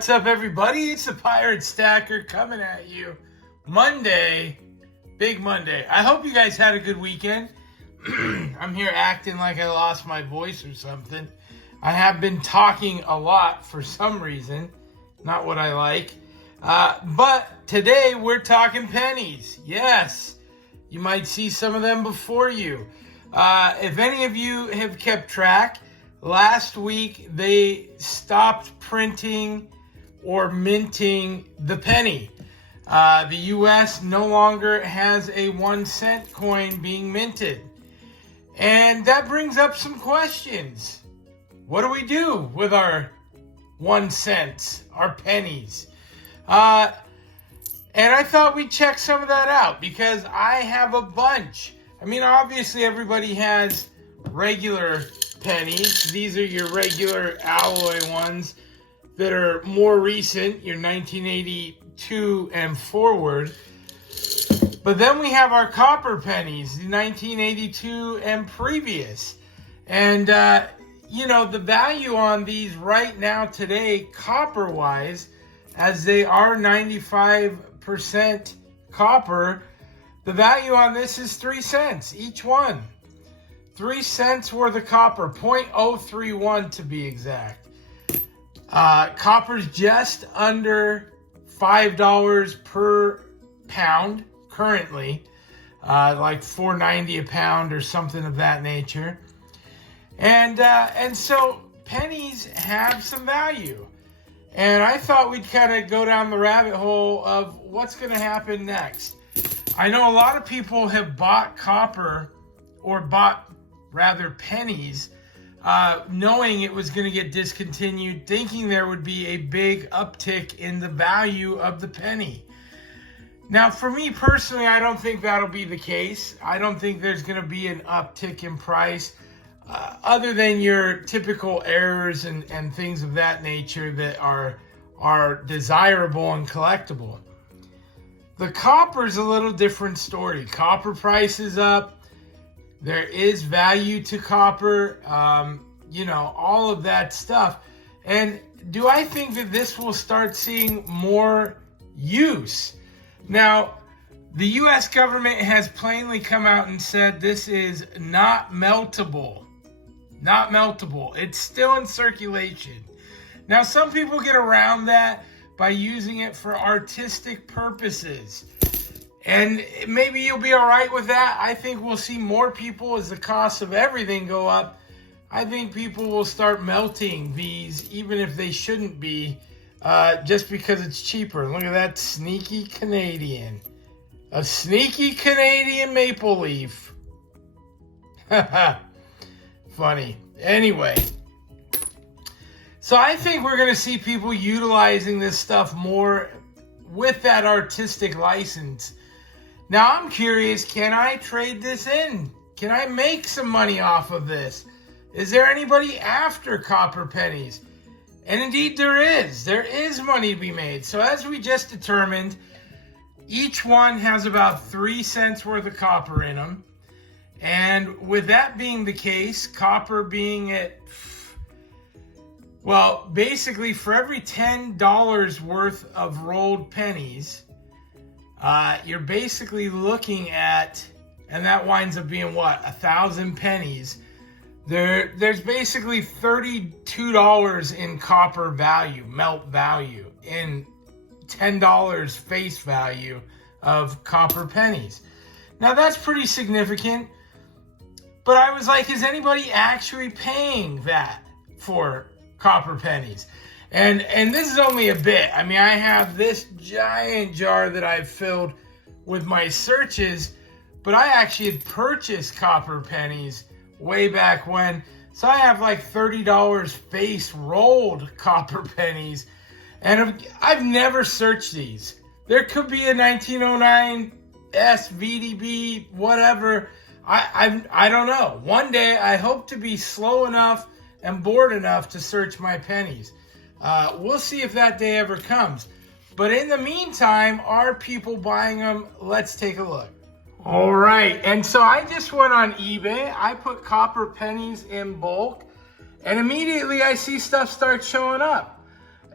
What's up, everybody? It's the Pirate Stacker coming at you Monday, big Monday. I hope you guys had a good weekend. I'm here acting like I lost my voice or something. I have been talking a lot for some reason, not what I like. But today we're talking pennies. Yes, you might see some of them before you. If any of you have kept track, last week they stopped printing or minting the penny. The US no longer has a 1 cent coin being minted. And that brings up some questions. What do we do with our 1 cents, our pennies? And I thought we'd check some of that out because I have a bunch. I mean, obviously everybody has regular pennies. These are your regular alloy ones that are more recent, your 1982 and forward. But then we have our copper pennies, the 1982 and previous. And, the value on these right now today, copper-wise, as they are 95% copper, the value on this is 3 cents each one. 3 cents worth of copper, 0.031 to be exact. Copper's just under $5 per pound currently, like $4.90 a pound or something of that nature. And so pennies have some value. And I thought we'd kind of go down the rabbit hole of what's going to happen next. I know a lot of people have bought copper, or bought rather pennies, knowing it was going to get discontinued, thinking there would be a big uptick in the value of the penny. Now, for me personally, I don't think that'll be the case. I don't think there's going to be an uptick in price, other than your typical errors and things of that nature that are desirable and collectible. The copper's a little different story. Copper price is up. There is value to copper, all of that stuff. And do I think that this will start seeing more use? Now, the U.S. government has plainly come out and said this is not meltable. Not meltable. It's still in circulation. Now, some people get around that by using it for artistic purposes. And maybe you'll be all right with that. I think we'll see more people as the cost of everything go up. I think people will start melting these, even if they shouldn't be, just because it's cheaper. Look at that sneaky Canadian. A sneaky Canadian maple leaf. Funny. Anyway. So I think we're going to see people utilizing this stuff more with that artistic license. Now, I'm curious, can I trade this in? Can I make some money off of this? Is there anybody after copper pennies? And indeed there is. There is money to be made. So as we just determined, each one has about 3 cents worth of copper in them. And with that being the case, copper being at, well, basically for every $10 worth of rolled pennies, you're basically looking at, and that winds up being what, 1,000 pennies. There's basically $32 in copper value, melt value, in $10 face value of copper pennies. Now that's pretty significant, but I was like, is anybody actually paying that for copper pennies? And this is only a bit. I mean, I have this giant jar that I've filled with my searches, but I actually had purchased copper pennies way back when. So I have like $30 face rolled copper pennies, and I've never searched these. There could be a 1909 SVDB, whatever. I don't know. One day I hope to be slow enough and bored enough to search my pennies. We'll see if that day ever comes. But in the meantime, are people buying them? Let's take a look. All right, and so I just went on eBay. I put copper pennies in bulk, and immediately I see stuff start showing up.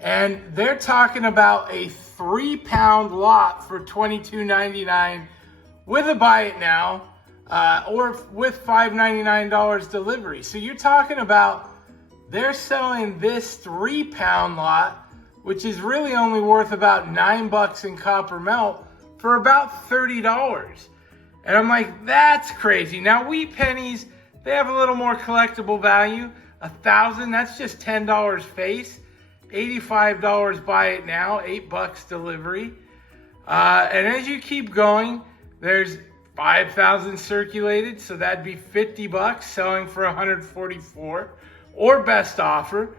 And they're talking about a 3-pound lot for $22.99 with a buy it now, or with $5.99 delivery. So you're talking about they're selling this 3-pound lot, which is really only worth about $9 in copper melt, for about $30. And I'm like, that's crazy. Now wheat pennies, they have a little more collectible value. 1,000, that's just $10 face. $85 buy it now, $8 delivery. And as you keep going, there's 5,000 circulated, so that'd be $50 selling for $144, or best offer.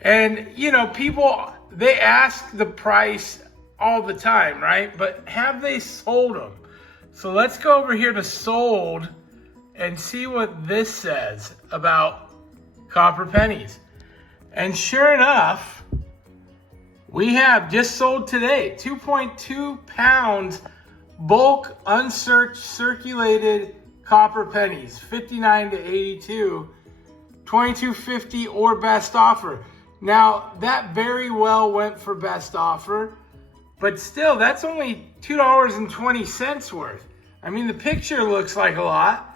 And you know, people, they ask the price all the time, right? But have they sold them? So let's go over here to sold and see what this says about copper pennies. And sure enough, we have just sold today 2.2 pounds bulk unsearched circulated copper pennies, 59 to 82, $22.50 or best offer. Now that very well went for best offer, but still that's only $2.20 worth. I mean, the picture looks like a lot.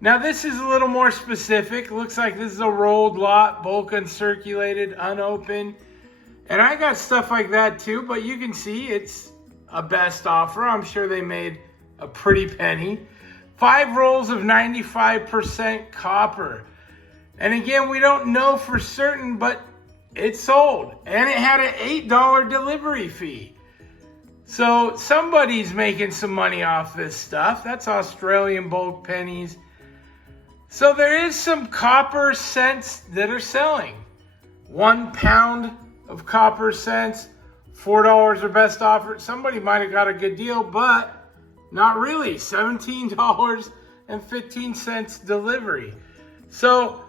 Now this is a little more specific. Looks like this is a rolled lot, bulk uncirculated, unopened. And I got stuff like that too, but you can see it's a best offer. I'm sure they made a pretty penny. 5 rolls of 95% copper. And again, we don't know for certain, but it sold. And it had an $8 delivery fee. So somebody's making some money off this stuff. That's Australian bulk pennies. So there is some copper cents that are selling. 1 pound of copper cents, $4 or best offer. Somebody might have got a good deal, but not really. $17.15 delivery. So,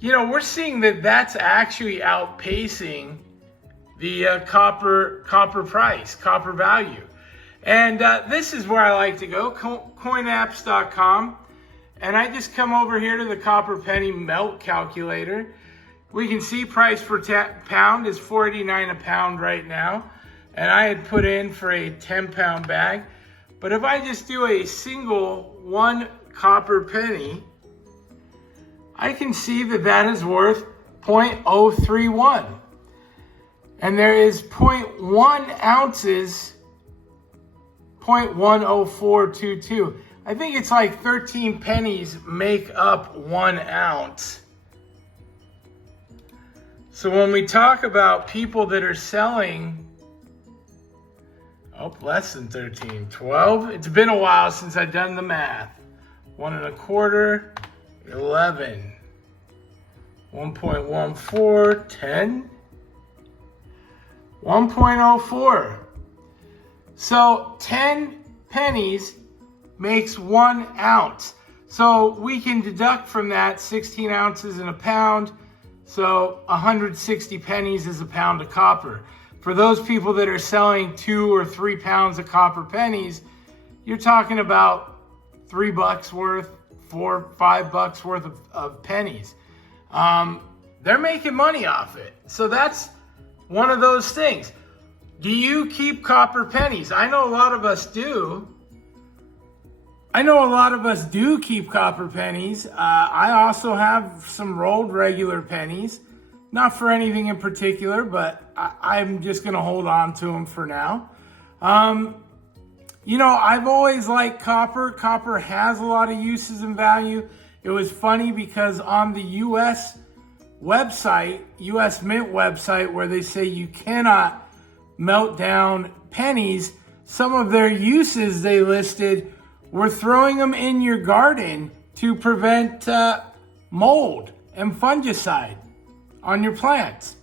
you know, we're seeing that that's actually outpacing the copper price, copper value. And this is where I like to go, coinapps.com. And I just come over here to the copper penny melt calculator. We can see price per pound is $4.89 a pound right now. And I had put in for a 10-pound bag. But if I just do a single 1 copper penny, I can see that that is worth 0.031. And there is 0.1 ounces, 0.10422. I think it's like 13 pennies make up 1 ounce. So when we talk about people that are selling, less than 13, 12. It's been a while since I've done the math. 1 1/4, 11. 1.14, 10. 1.04. So 10 pennies makes 1 ounce. So we can deduct from that 16 ounces in a pound. So 160 pennies is a pound of copper. For those people that are selling 2 or 3 pounds of copper pennies, you're talking about $3 worth, $4, $5 worth of pennies. They're making money off it. So that's one of those things. Do you keep copper pennies? I know a lot of us do. Keep copper pennies. I also have some rolled regular pennies. Not for anything in particular, but I'm just going to hold on to them for now. You know, I've always liked copper. Copper has a lot of uses and value. It was funny because on the U.S. website, U.S. Mint website, where they say you cannot melt down pennies, some of their uses they listed were throwing them in your garden to prevent mold and fungicide on your plants.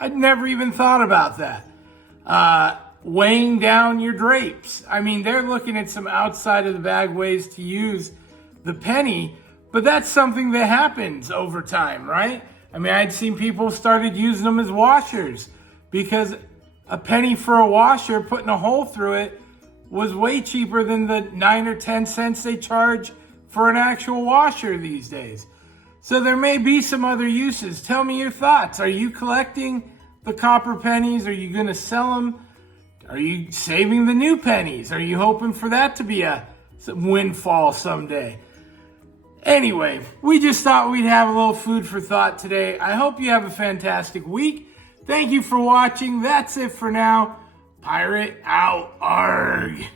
I'd never even thought about that. Weighing down your drapes. I mean, they're looking at some outside of the bag ways to use the penny, but that's something that happens over time, right? I mean, I'd seen people started using them as washers because a penny for a washer, putting a hole through it, was way cheaper than the 9 or 10 cents they charge for an actual washer these days. So there may be some other uses. Tell me your thoughts. Are you collecting the copper pennies? Are you going to sell them? Are you saving the new pennies? Are you hoping for that to be a windfall someday? Anyway, we just thought we'd have a little food for thought today. I hope you have a fantastic week. Thank you for watching. That's it for now. Pirate out. Arg.